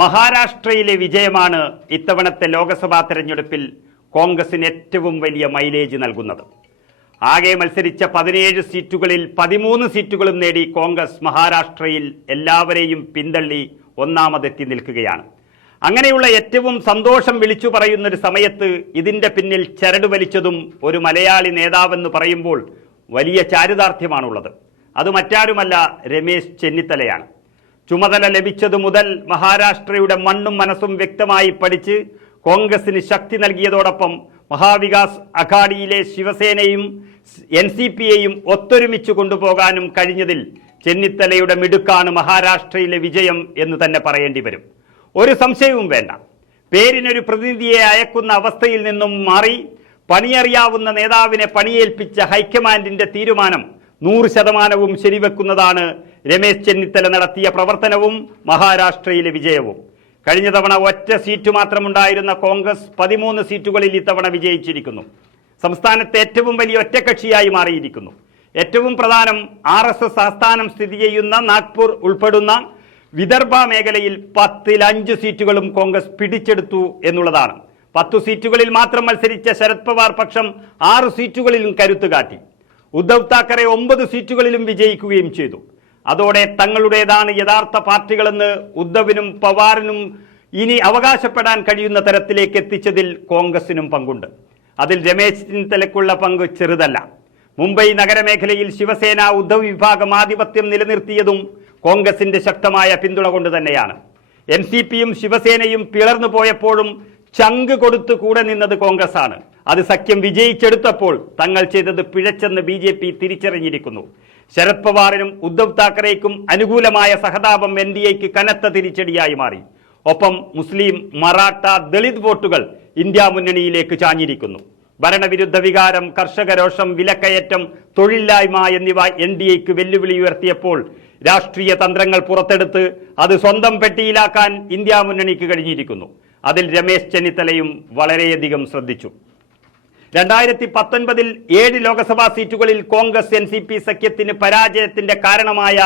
മഹാരാഷ്ട്രയിലെ വിജയമാണ് ഇത്തവണത്തെ ലോക്സഭാ തെരഞ്ഞെടുപ്പിൽ കോൺഗ്രസിന് ഏറ്റവും വലിയ മൈലേജ് നൽകുന്നത്. ആകെ മത്സരിച്ച പതിനേഴ് സീറ്റുകളിൽ പതിമൂന്ന് സീറ്റുകളും നേടി കോൺഗ്രസ് മഹാരാഷ്ട്രയിൽ എല്ലാവരെയും പിന്തള്ളി ഒന്നാമതെത്തി നിൽക്കുകയാണ്. അങ്ങനെയുള്ള ഏറ്റവും സന്തോഷം വിളിച്ചു പറയുന്നൊരു സമയത്ത് ഇതിന്റെ പിന്നിൽ ചരട് വലിച്ചതും ഒരു മലയാളി നേതാവെന്ന് പറയുമ്പോൾ വലിയ ചാരിതാർത്ഥ്യമാണുള്ളത്. അത് മറ്റാരുമല്ല രമേശ് ചെന്നിത്തലയാണ്. ചുമതല ലഭിച്ചതു മുതൽ മഹാരാഷ്ട്രയുടെ മണ്ണും മനസ്സും വ്യക്തമായി പഠിച്ച് കോൺഗ്രസിന് ശക്തി നൽകിയതോടൊപ്പം മഹാവികാസ് അഘാഡിയിലെ ശിവസേനയും എൻ സി പിയെയും ഒത്തൊരുമിച്ച് കൊണ്ടുപോകാനും കഴിഞ്ഞതിൽ ചെന്നിത്തലയുടെ മിടുക്കാണ് മഹാരാഷ്ട്രയിലെ വിജയം എന്ന് തന്നെ പറയേണ്ടി വരും. ഒരു സംശയവും വേണ്ട. പേരിനൊരു പ്രതിനിധിയെ അയക്കുന്ന അവസ്ഥയിൽ നിന്നും മാറി പണിയറിയാവുന്ന നേതാവിനെ പണിയേൽപ്പിച്ച ഹൈക്കമാൻഡിന്റെ തീരുമാനം നൂറ് ശതമാനവും ശരിവെക്കുന്നതാണ് രമേശ് ചെന്നിത്തല നടത്തിയ പ്രവർത്തനവും മഹാരാഷ്ട്രയിലെ വിജയവും. കഴിഞ്ഞ തവണ ഒറ്റ സീറ്റ് മാത്രമുണ്ടായിരുന്ന കോൺഗ്രസ് പതിമൂന്ന് സീറ്റുകളിൽ ഇത്തവണ വിജയിച്ചിരിക്കുന്നു. സംസ്ഥാനത്തെ ഏറ്റവും വലിയ ഒറ്റക്കക്ഷിയായി മാറിയിരിക്കുന്നു. ഏറ്റവും പ്രധാനം ആർ എസ് എസ് ആസ്ഥാനം സ്ഥിതി ചെയ്യുന്ന നാഗ്പൂർ ഉൾപ്പെടുന്ന വിദർഭ മേഖലയിൽ പത്തിൽ അഞ്ച് സീറ്റുകളും കോൺഗ്രസ് പിടിച്ചെടുത്തു എന്നുള്ളതാണ്. പത്തു സീറ്റുകളിൽ മാത്രം മത്സരിച്ച ശരത് പവാർ പക്ഷം ആറ് സീറ്റുകളിലും കരുത്തു കാട്ടി. ഉദ്ധവ് താക്കറെ ഒമ്പത് സീറ്റുകളിലും വിജയിക്കുകയും ചെയ്തു. അതോടെ തങ്ങളുടേതാണ് യഥാർത്ഥ പാർട്ടികളെന്ന് ഉദ്ധവിനും പവാറിനും ഇനി അവകാശപ്പെടാൻ കഴിയുന്ന തരത്തിലേക്ക് എത്തിച്ചതിൽ കോൺഗ്രസിനും പങ്കുണ്ട്. അതിൽ രമേശ് ചെന്നിത്തലയ്ക്കുള്ള പങ്ക് ചെറുതല്ല. മുംബൈ നഗരമേഖലയിൽ ശിവസേന ഉദ്ധവ് വിഭാഗം ആധിപത്യം നിലനിർത്തിയതും കോൺഗ്രസിന്റെ ശക്തമായ പിന്തുണ കൊണ്ട് തന്നെയാണ്. എൻ സി പിയും ശിവസേനയും പിളർന്നു പോയപ്പോഴും ചങ്ക് കൊടുത്തു കൂടെ നിന്നത് കോൺഗ്രസ് ആണ് അത് സഖ്യം വിജയിച്ചെടുത്തപ്പോൾ തങ്ങൾ ചെയ്തത് പിഴച്ചെന്ന് ബി ജെ പി തിരിച്ചറിഞ്ഞിരിക്കുന്നു. ശരത് പവാറിനും ഉദ്ധവ് താക്കറേക്കും അനുകൂലമായ സഹതാപം എൻ ഡി എക്ക് കനത്ത തിരിച്ചടിയായി മാറി. ഒപ്പം മുസ്ലിം മറാഠ ദളിത് വോട്ടുകൾ ഇന്ത്യ മുന്നണിയിലേക്ക് ചാഞ്ഞിരിക്കുന്നു. ഭരണവിരുദ്ധ വികാരം കർഷകരോഷം വിലക്കയറ്റം തൊഴിലില്ലായ്മ എന്നിവ എൻ ഡി എക്ക് വെല്ലുവിളി ഉയർത്തിയപ്പോൾ രാഷ്ട്രീയ തന്ത്രങ്ങൾ പുറത്തെടുത്ത് അത് സ്വന്തം പെട്ടിയിലാക്കാൻ ഇന്ത്യ മുന്നണിക്ക് കഴിഞ്ഞിരിക്കുന്നു. അതിൽ രമേശ് ചെന്നിത്തലയും വളരെയധികം ശ്രദ്ധിച്ചു. രണ്ടായിരത്തി പത്തൊൻപതിൽ ഏഴ് ലോക്സഭാ സീറ്റുകളിൽ കോൺഗ്രസ് എൻ സി പി സഖ്യത്തിന് പരാജയത്തിന്റെ കാരണമായ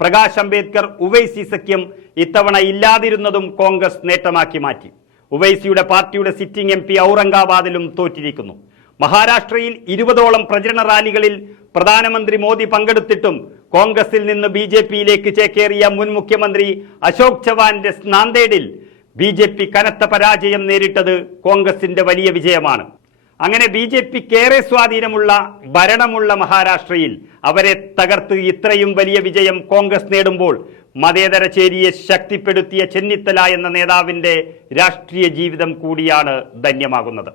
പ്രകാശ് അംബേദ്കർ ഉവൈസി സഖ്യം ഇത്തവണ ഇല്ലാതിരുന്നതും കോൺഗ്രസ് നേട്ടമാക്കി മാറ്റി. ഉവൈസിയുടെ പാർട്ടിയുടെ സിറ്റിംഗ് എം പി ഔറംഗാബാദിലും തോറ്റിരിക്കുന്നു. മഹാരാഷ്ട്രയിൽ ഇരുപതോളം പ്രചരണ റാലികളിൽ പ്രധാനമന്ത്രി മോദി പങ്കെടുത്തിട്ടും കോൺഗ്രസിൽ നിന്ന് ബി ജെ പിയിലേക്ക് ചേക്കേറിയ മുൻ മുഖ്യമന്ത്രി അശോക് ചവാന്റെ നാന്തേടിൽ ബി ജെ പി കനത്ത പരാജയം നേരിട്ടത് കോൺഗ്രസിന്റെ വലിയ വിജയമാണ്. അങ്ങനെ ബി ജെ പിക്കേറെ സ്വാധീനമുള്ള ഭരണമുള്ള മഹാരാഷ്ട്രയിൽ അവരെ തകർത്ത് ഇത്രയും വലിയ വിജയം കോൺഗ്രസ് നേടുമ്പോൾ മതേതര ചേരിയെ ശക്തിപ്പെടുത്തിയ ചെന്നിത്തല എന്ന നേതാവിന്റെ രാഷ്ട്രീയ ജീവിതം കൂടിയാണ് ധന്യമാകുന്നത്.